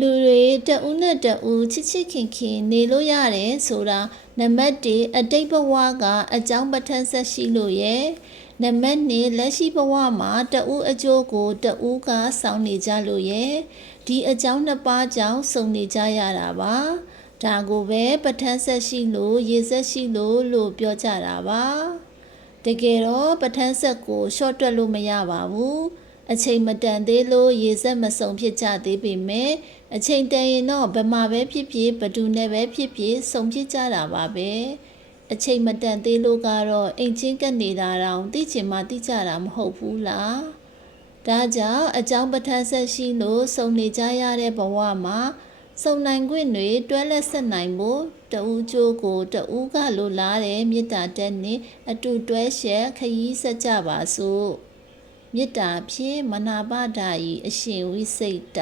လူတွေတဦးနဲ့တဦးချစ်ချစ်ခင်ခင်နေလို့ရတယ်ဆိုတာနံပါတ်1အတိတ်ဘဝကအကြောင်းပဋ္ဌာန်းဆက်ရှိလို့ရဲ့နံပါတ်2လက်ရှိဘဝမှာတဦးအကျိုးကိုတဦးကဆောင်နေကြလို့ရဲ့ဒီအကြောင်းနှစ်ပါးကြောင့်စုံနေကြရတာပါဒါကိုပဲပဋ္ဌာန်းဆက်ရှိလို့ရေဆက်ရှိလို့ပြောကြတာပါတကယ်တော့ပဋ္ဌာန်းဆက်ကိုရှော့တွက်လို့မရပါဘူးအချိန်မတန်သေးလို့ရေဆက်မစုံဖြစ်ကြသေးပေမဲ့အချိန်တန်ရင်တော့ဘယ်မှာပဲဖြစ်ဖြစ်ဘယ်သူနဲ့ပဲဖြစ်ဖြစ်စုံဖြစ်ကြတာပါပဲအချိန်မတန်သေးလို့ကတော့အိမ်ချင်းကပ်နေတာတောင်သိချင်မှသိကြတာမဟုတ်ဘူးလားဒါကြောင့်အကြောင်းပဋ္ဌာန်းဆက်ရှိလို့စုံနေကြရတဲ့ဘဝမှာစုံနိုင်ခွင့်တွေတွဲလက်ဆက်နိုင်ဖို့တဦးကျိုးကိုတဦးကလိုလားတဲ့မေတ္တာတက်နဲ့အတူတွဲရှက်ခရီးဆက်ကြပါစို့မေတ္တာဖြင့်မနာပဒာဤအရှင်ဝိစိတ်တ